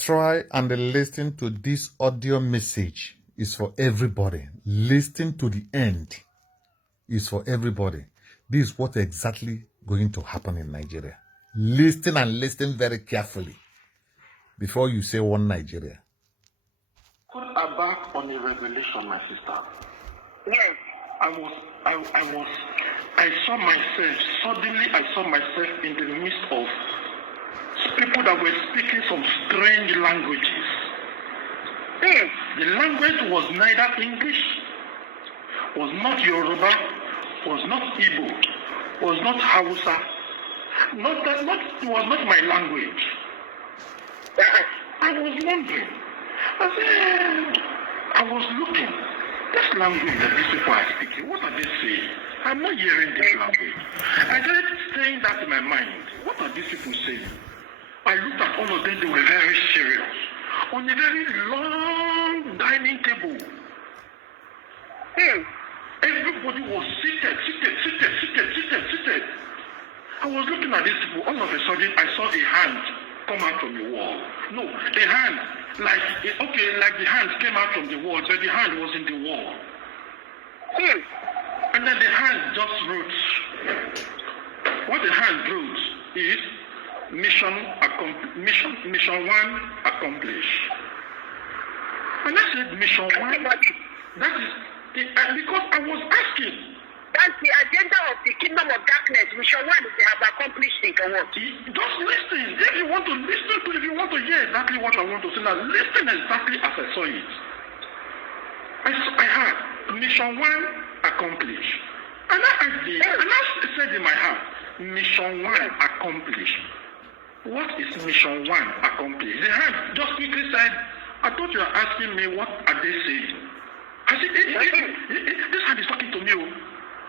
Try and listen to this audio message. It's for everybody. Listen to the end. It's for everybody. This is what exactly going to happen in Nigeria. Listen and listen very carefully before you say one Nigeria. Put her back on a revelation, my sister. Yes. I saw myself, suddenly I saw myself in the midst of people that were speaking some strange languages. The language was neither English, was not Yoruba, was not Igbo, was not Hausa, was not my language. I was wondering. I was looking. This language that these people are speaking, what are they saying? I'm not hearing this language. I started saying that in my mind. What are these people saying? I looked at all of them, they were very serious. On a very long dining table. Everybody was seated. I was looking at these people. All of a sudden, I saw a hand come out from the wall. No, a hand, like the hand came out from the wall, but the hand was in the wall. And then the hand just wrote. What the hand wrote is mission 1 accomplished. And I said mission 1. That is because I was asking. That's the agenda of the kingdom of darkness. Mission 1 is they have accomplished it or what? Just listen. If you want to listen to, if you want to hear exactly what I want to say, now listen exactly as I saw it. I had mission 1 accomplished. And I said in my heart, mission 1 accomplished. What is mission 1 accomplished? The hand just quickly said, I thought you were asking me what are they saying. I said, this hand is talking to me.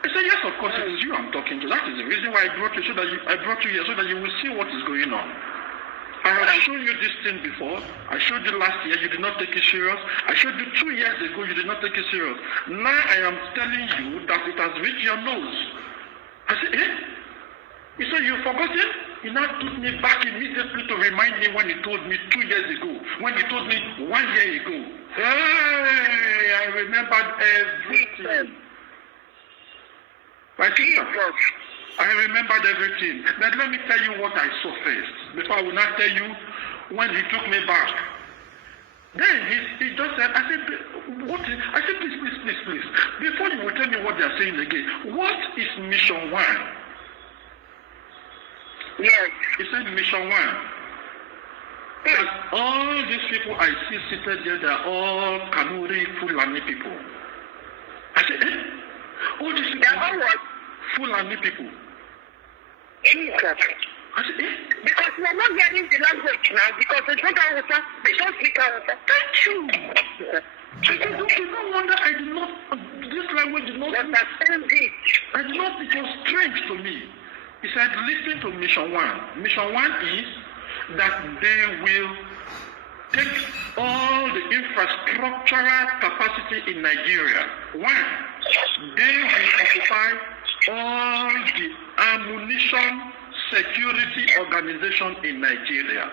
I said, yes, of course, it is you I'm talking to. That is the reason why I brought you here so that you will see what is going on. I have shown you this thing before. I showed you last year, you did not take it serious. I showed you 2 years ago, you did not take it serious. Now I am telling you that it has reached your nose. I said, He said, you've forgotten? He now took me back immediately to remind me when he told me 2 years ago, when he told me 1 year ago. Hey, I remembered everything. My sister, I remembered everything. Now let me tell you what I saw first, before I will not tell you when he took me back. Then he just said, I said, what is, I said, please, before you will tell me what they are saying again, what is mission 1? Yes. He said mission 1. And all these people I see seated there, they are all Kanuri Fulani people. I said, all these people are all Fulani people. Jesus. I said, Because we are not hearing the language now, because it's not Hausa, they don't speak Hausa. Thank you. I said, okay, no wonder I did not, this language did not, Understand it. I did not, it was strange to me. He said, listen to mission 1. Mission 1 is that they will take all the infrastructural capacity in Nigeria. 1, they will occupy all the ammunition security organization in Nigeria.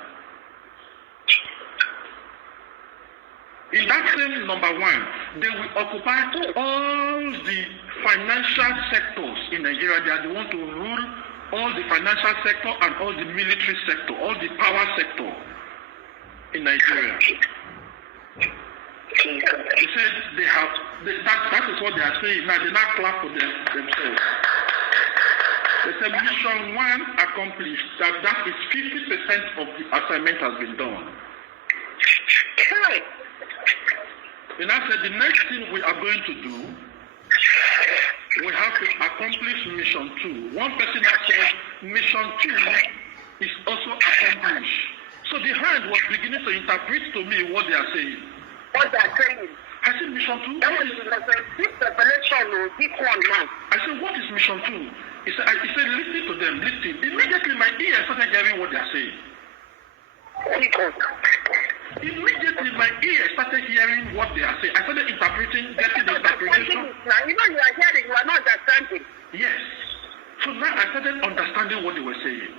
In that same number 1, they will occupy all the financial sectors in Nigeria. They are the ones to rule all the financial sector and all the military sector, all the power sector in Nigeria. He said they have, that is what they are saying. Now they now clap for themselves. They said mission 1 accomplished. That is 50% of the assignment has been done. And I said the next thing we are going to do, we have to accomplish mission 2. One person has said mission 2 is also accomplished. So the hand was beginning to interpret to me what they are saying. What they are saying? I said mission 2? That was this revelation or this one now. I said, what is mission 2? He said, listen to them, listen. Immediately my ears started hearing what they are saying. Immediately my ears started hearing what they are saying. I started interpreting, getting the interpretation. Now, you know you are hearing, you are not understanding. Yes. So now I started understanding what they were saying.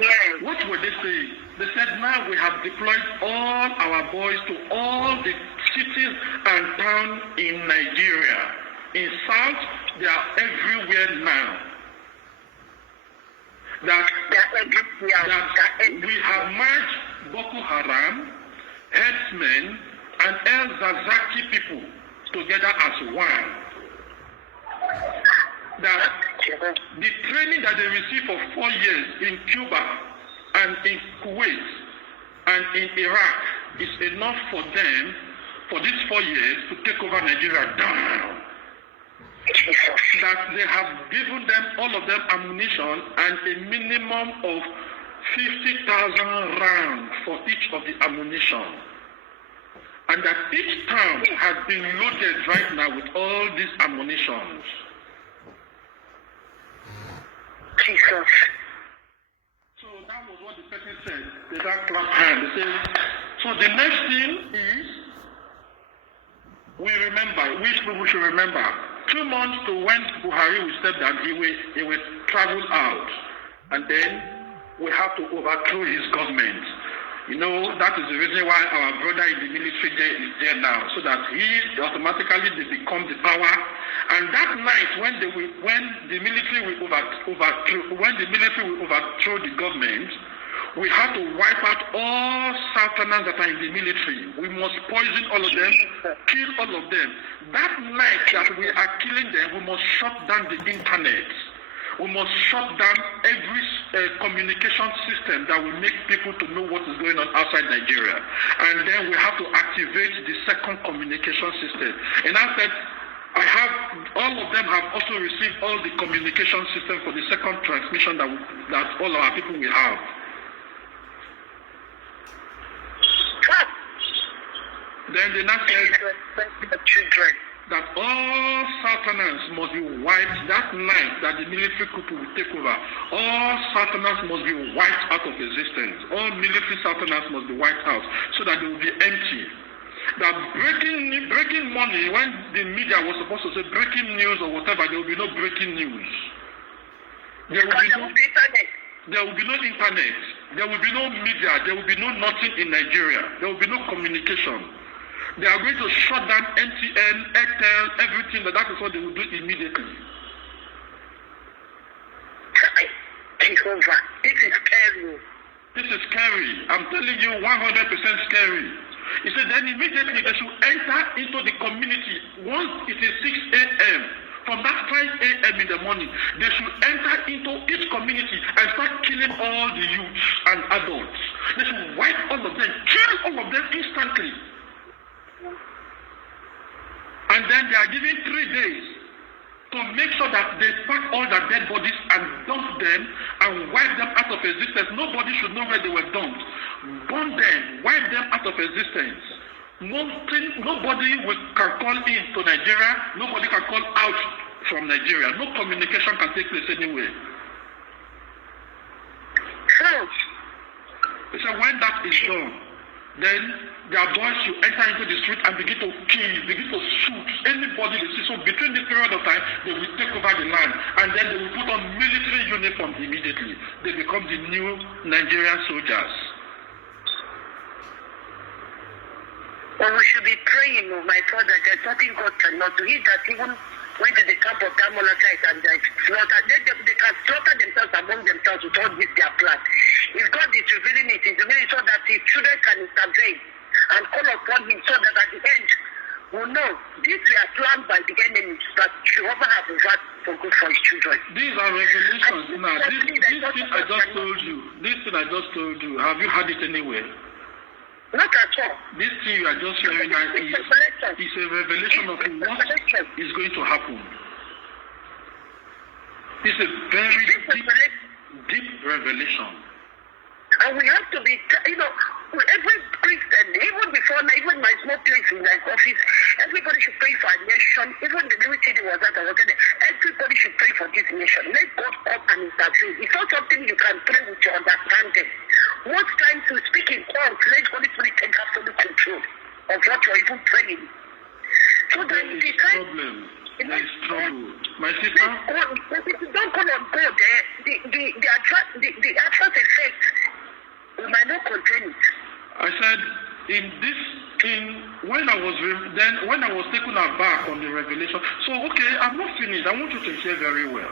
Yes. What were they saying? They said, now we have deployed all our boys to all the cities and towns in Nigeria. In South, they are everywhere now. That we have merged Boko Haram, herdsmen, and El Zazaki people together as one. That the training that they received for 4 years in Cuba and in Kuwait and in Iraq is enough for them, for these 4 years, to take over Nigeria down. That they have given them, all of them, ammunition and a minimum of 50,000 rounds for each of the ammunition. And that each town has been loaded right now with all these ammunitions. Jesus. So that was what the person said. They don't clap hands. They say, so the next thing is, we should remember, 2 months to when Buhari will step down, he will travel out. And then we have to overthrow his government. You know, that is the reason why our brother in the military is there now, so that he automatically become the power. And that night, when the military will overthrow the government, we have to wipe out all Southerners that are in the military. We must poison all of them, kill all of them. That night that we are killing them, we must shut down the internet. We must shut down every communication system that will make people to know what is going on outside Nigeria. And then we have to activate the second communication system. And I said, all of them have also received all the communication system for the second transmission that all our people will have. Then they now said that all Southerners must be wiped that night that the military coup will take over. All Southerners must be wiped out of existence. All military Southerners must be wiped out so that they will be empty. That breaking money, when the media was supposed to say breaking news or whatever, there will be no breaking news. There will be no internet. There will be no internet. There will be no media. There will be no nothing in Nigeria. There will be no communication. They are going to shut down MTN, Airtel, everything. That is what they will do immediately. This is scary. This is scary. I'm telling you, 100% scary. He said then immediately they should enter into the community. Once it is 6 a.m., from that 5 a.m. in the morning, they should enter into each community and start killing all the youths and adults. They should wipe all of them, kill all of them instantly. And then they are given 3 days to make sure that they pack all the dead bodies and dump them and wipe them out of existence. Nobody should know where they were dumped. Burn them, wipe them out of existence. Nobody can call in to Nigeria. Nobody can call out from Nigeria. No communication can take place anywhere. So when that is done, then their boys should enter into the street and begin to kill, begin to shoot anybody they see. So between this period of time, they will take over the land, and then they will put on military uniforms immediately. They become the new Nigerian soldiers. Well, we should be praying, my father, there's nothing God cannot do. He that even went to the camp of the Amalekites and they slaughtered, they can slaughter themselves among themselves with all this their plan. If God is revealing it, he's revealing so that his children can intervene and call upon him so that at the end, we know these were planned by the enemies that Jehovah has reserved for good for his children. These are revelations. Now, this thing I just told you, have you heard it anywhere? Not at all. This thing you are just hearing now is a revelation of what is going to happen. It's a very deep revelation. And we have to be, every Christian, even before, even my small place in my office, everybody should pray for a nation. Even the military was that I was there. Everybody should pray for this nation. Let God come and intervene. It's not something you can pray with your understanding. Most times you speak in tongues, let Holy Spirit take absolute control of what you're even praying. So that there is problem. There is trouble. My sister? Don't call on God. The adverse effect, we might not contain it. I said, when I was taken aback on the revelation. So, okay, I'm not finished. I want you to hear very well.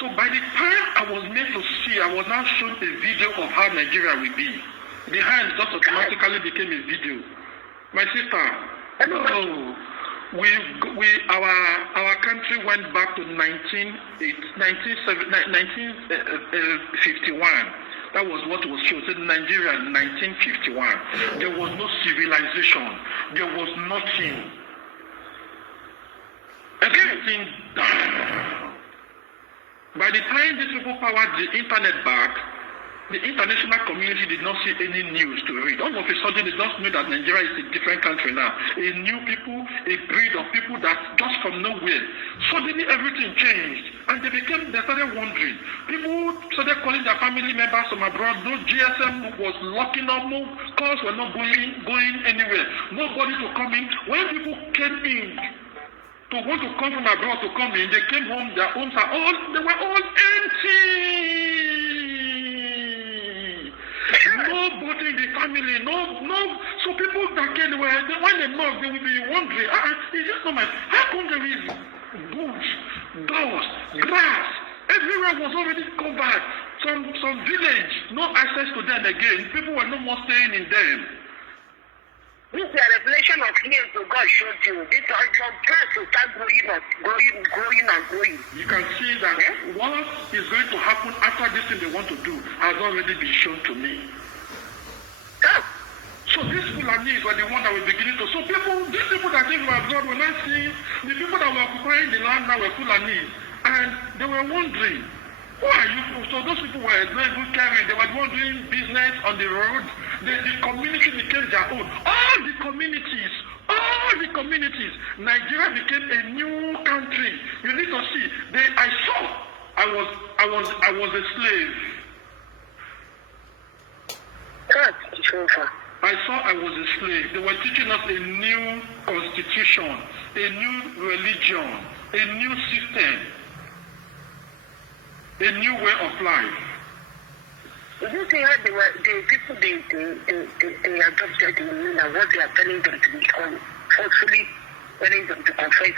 So by the time I was made to see, I was now shown a video of how Nigeria will be. The hand just automatically became a video. My sister, our country went back to 1951. That was what was shown. Said Nigeria in 1951. There was no civilization. There was nothing. Everything down. By the time these people powered the internet back, the international community did not see any news to read. All of a sudden, they just knew that Nigeria is a different country now. A new people, a breed of people that just from nowhere. Suddenly, everything changed. And they started wondering. People started calling their family members from abroad. No GSM was locking up. No calls were not going anywhere. Nobody to come in. When people came in, to want to come from abroad to come in, they came home, their homes were all empty. Nobody in the family, no. So people that came, when they knock, they will be wondering, it's just not my, how come there is bush, doors, grass, everywhere was already covered. Some village, no access to them again. People were no more staying in them. This is a revelation of years to God showed you. This is from plants to start growing and growing. You can see that what is going to happen after this thing they want to do has already been shown to me. So these Fulanis were the ones that were beginning to. So these people that came from abroad were not seeing the people that were occupying the land now were Fulanis, and they were wondering, who are you? So those people were not even caring. They were doing business on the road. The community became their own. All the communities. Nigeria became a new country. You need to see. I was a slave. I saw I was a slave. They were teaching us a new constitution, a new religion, a new system, a new way of life. Did you see how the people they adopted the meaning and what they are telling them to become, forcefully telling them to confess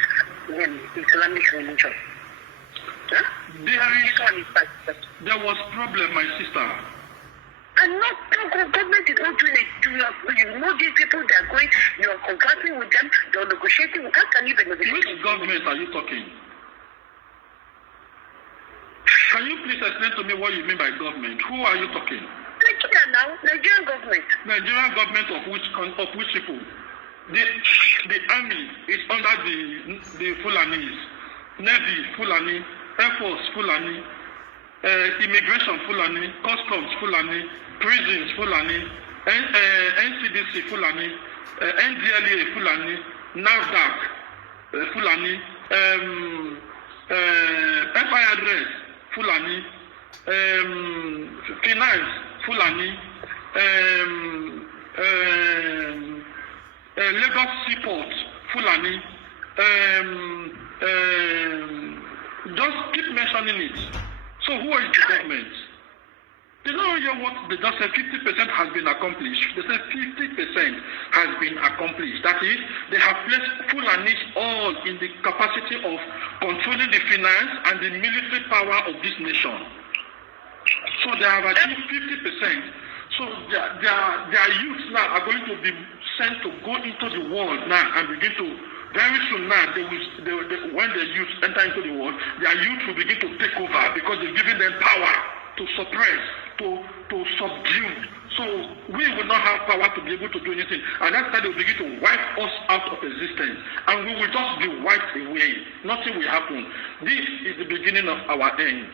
Islamic religion? Huh? There was problem, my sister. And not government is not doing it. You know these people that are going, you're conversing with them, you're negotiating. How can you be negotiating? Which government are you talking? Can you please explain to me what you mean by government? Who are you talking? Nigeria now, Nigerian government. Nigerian government of which people? The army is under the Fulanis, Navy Fulani, Air Force Fulani, immigration Fulani, customs Fulani, prisons Fulani, NCDC Fulani, NDLA Fulani, NAFDAC Fulani, FIRS Fulani, finance Fulani, Lagos Seaport Fulani, just keep mentioning it. So who is the government? They don't hear what they just said 50% has been accomplished. They said 50% has been accomplished. That is, they have placed Fulanis all in the capacity of controlling the finance and the military power of this nation. So they have achieved 50%. So their youths now are going to be sent to go into the world now and begin to, very soon now, when the youth enter into the world, their youth will begin to take over because they're giving them power to suppress, to subdue. So we will not have power to be able to do anything. And that's why they will begin to wipe us out of existence. And we will just be wiped away. Nothing will happen. This is the beginning of our end.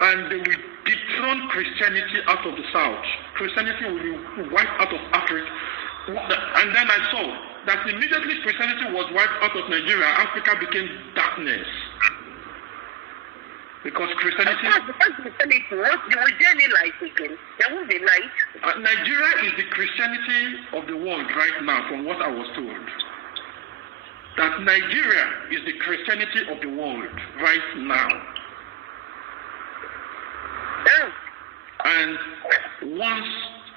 And they will dethrone Christianity out of the South. Christianity will be wiped out of Africa. And then I saw that immediately Christianity was wiped out of Nigeria, Africa became darkness. Because Christianity... Will there any light again? There won't be light. Nigeria is the Christianity of the world right now, from what I was told. That Nigeria is the Christianity of the world right now. And once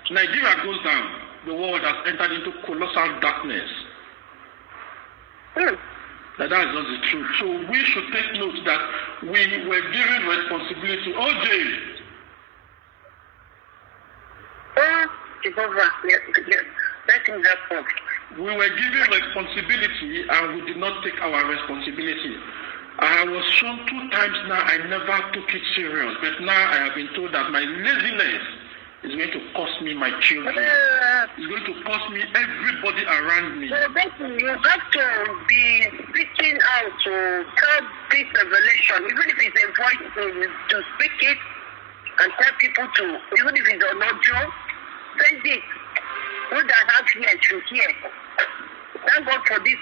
Nigeria goes down, the world has entered into colossal darkness. That is not the truth. So we should take note that we were given responsibility. OJ. We were given responsibility and we did not take our responsibility. I was shown 2 times now, I never took it serious. But now I have been told that my laziness is going to cost me my children. It's going to cost me everybody around me. So you have to be speaking out to tell this revelation, even if it's a voice to speak it and tell people to, even if it's an audio, send it. Who that have here to hear. Thank God for this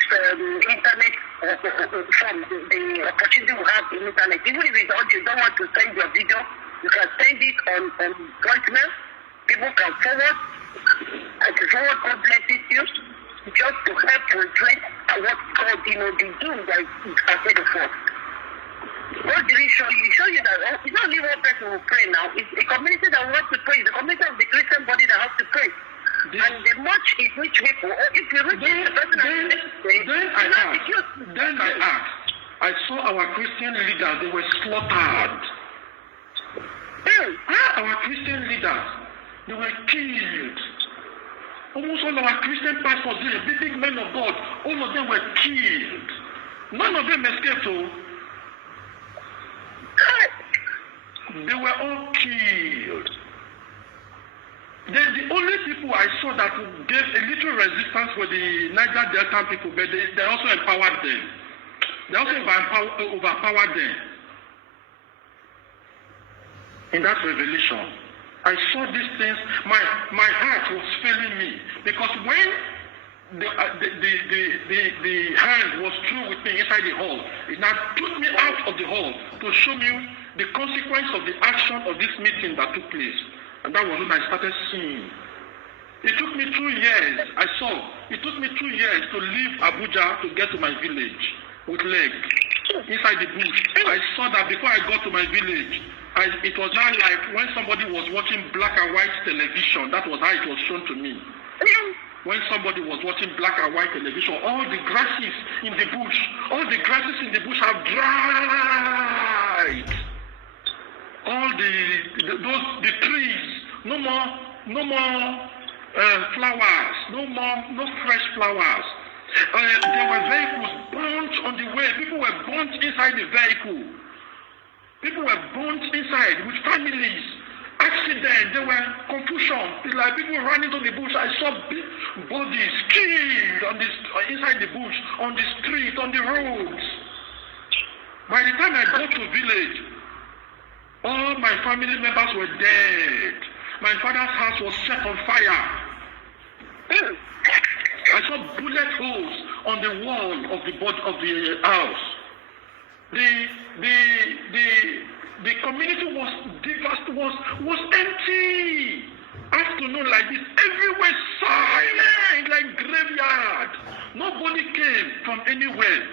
internet from the opportunity we have in internet. Even if it's audio, you don't want to send your video, you can send it on voicemail. People can forward. And to forward, God blesses you. Just to help redress what God, the doom that is ahead of us. What did he show you? He showed you that it's not only one person who pray now. It's a community that wants to pray. It's a community of the Christian body that has to pray. And the much is rich people. If you reach the person then I asked. I saw our Christian leaders, they were slaughtered. Our Christian leaders, they were killed. Almost all our Christian pastors, the big men of God, all of them were killed. None of them escaped. They were all killed. The only people I saw that gave a little resistance were the Niger Delta people, but they also empowered them. They also overpowered them. In that revelation, I saw these things. My heart was failing me because when the hand was through with me inside the hall, it now took me out of the hall to show me the consequence of the action of this meeting that took place. And that was when I started seeing. It took me 2 years. It took me 2 years to leave Abuja to get to my village with legs inside the bush. I saw that before I got to my village. It was not like when somebody was watching black and white television. That was how it was shown to me. When somebody was watching black and white television, all the grasses in the bush have dried. All the trees, no more flowers, no fresh flowers. There were vehicles burnt on the way. People were burnt inside the vehicle. People were burnt inside with families. Accident, there were confusion. It's like people ran into the bush. I saw bodies killed inside the bush, on the street, on the roads. By the time I got to village, all my family members were dead. My father's house was set on fire. I saw bullet holes on the wall of the house. The community was empty. Afternoon like this, everywhere silent, like graveyard. Nobody came from anywhere.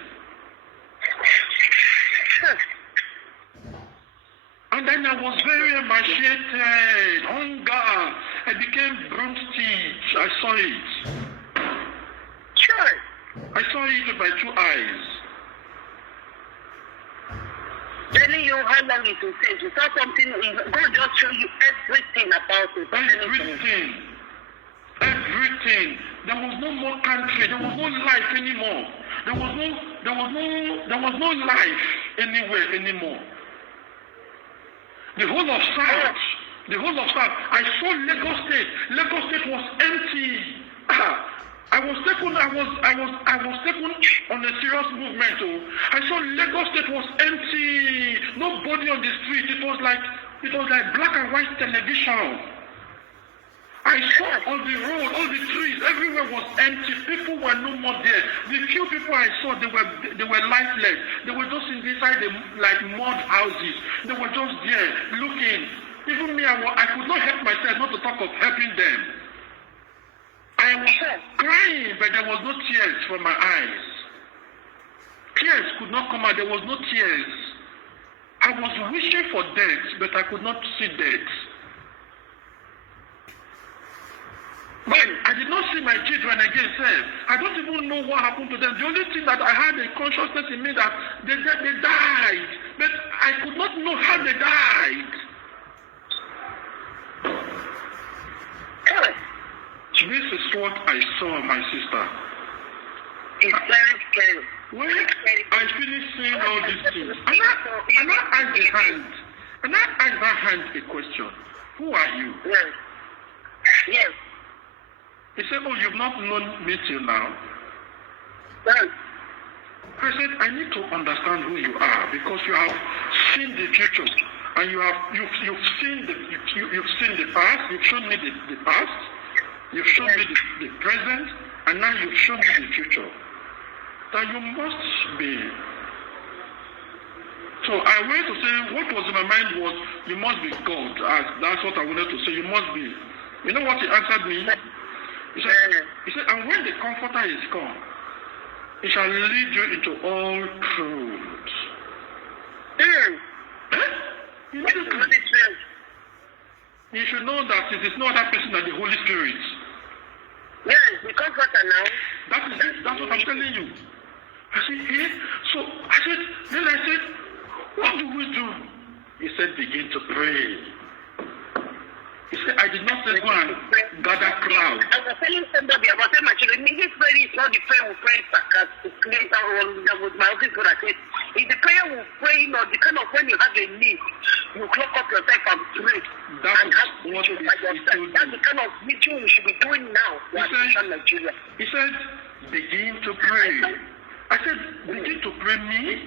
And then I was very emaciated, hunger. I became broomstick. I saw it. Sure. I saw it with my 2 eyes. Telling you how long it will take. You saw something, God just show you everything about it. Everything. There was no more country. There was no life anymore. There was no life anywhere anymore. The whole of South. I saw Lagos State. Lagos State was empty. I was taken on a serious movement. I saw Lagos State was empty. Nobody on the street. It was like black and white television. I saw on the road, all the trees, everywhere was empty. People were no more there. The few people I saw, they were lifeless. They were just inside like mud houses. They were just there looking. Even me, I could not help myself not to talk of helping them. I was crying, but there was no tears from my eyes. Tears could not come out. There was no tears. I was wishing for death, but I could not see death. But I did not see my children again, sir. I don't even know what happened to them. The only thing that I had a consciousness in me that they died, but I could not know how they died. This is what I saw, my sister. It's very scary. When I finished seeing all these things, and I asked the hand, and I asked that hand a question. Who are you? Yes. Yes. He said, oh, you've not known me till now. Yes. I said, I need to understand who you are because you have seen the future and you've seen the past. You've shown me the past. You've shown me the present, and now you've shown me the future. That you must be. So I wanted to say, what was in my mind was, you must be God. That's what I wanted to say. You must be. You know what he answered me? He said, and when the Comforter is come, he shall lead you into all truth. You should know that it is no other person than the Holy Spirit. Yes, the Comforter now. That is it. That's what I'm telling you. I said, yeah. So then I said, what do we do? He said, begin to pray. He said, I did not say go and gather crowd. I was telling somebody about my children, this prayer is not the prayer we pray sarcastically with my office brother said. It's the prayer we pray, you know, the kind of when you have a need, you clock up yourself and pray. That's what he told me. That's the kind of meeting we should be doing now. He said, begin to pray. I said, begin to pray me?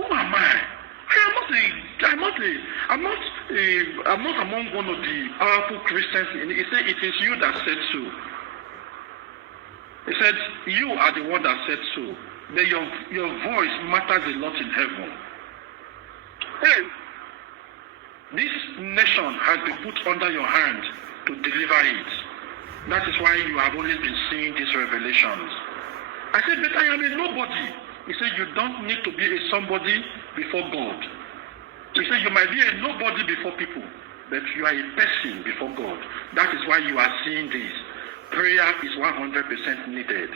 Who am I? I'm not among one of the powerful Christians. He said, it is you that said so. He said, you are the one that said so. That your voice matters a lot in heaven. This nation has been put under your hand to deliver it. That is why you have always been seeing these revelations. I said, but I am a nobody. He said, you don't need to be a somebody before God. He said, you might be a nobody before people, but you are a person before God. That is why you are seeing this. Prayer is 100% needed.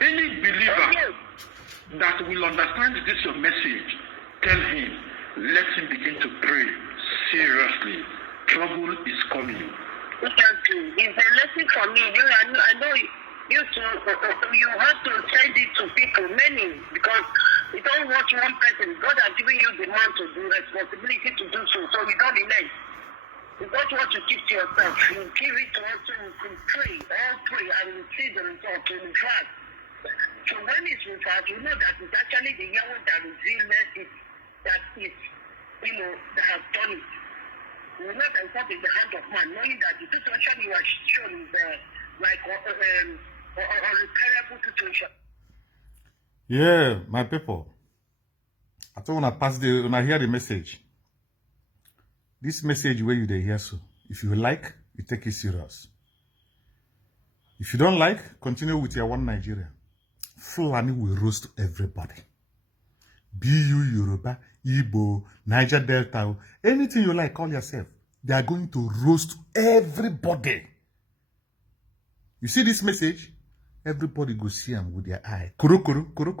Any believer that will understand this your message, tell him, let him begin to pray seriously. Trouble is coming. Exactly. It's a lesson for me. I know you have to send it to people, many, because you don't watch one person. God has given you the man to do responsibility to do so. So you don't relent. You don't want to keep to yourself. You give it to us, so you can pray, and you see the result in fact. So when it's in fact, you know that it's actually the Yahweh that revealed it, that is, that has done it. You know that it's not in the hand of man, knowing that the situation you are shown is like unrepairable situation. Yeah, my people. I don't want to pass when I hear the message. This message where you they hear so. If you like, you take it serious. If you don't like, continue with your one Nigeria. Fulani will roast everybody. Be you Yoruba, Igbo, Niger Delta, anything you like, call yourself. They are going to roast everybody. You see this message? Everybody go see them with their eye. Kuru, kuru, kuru, kuru.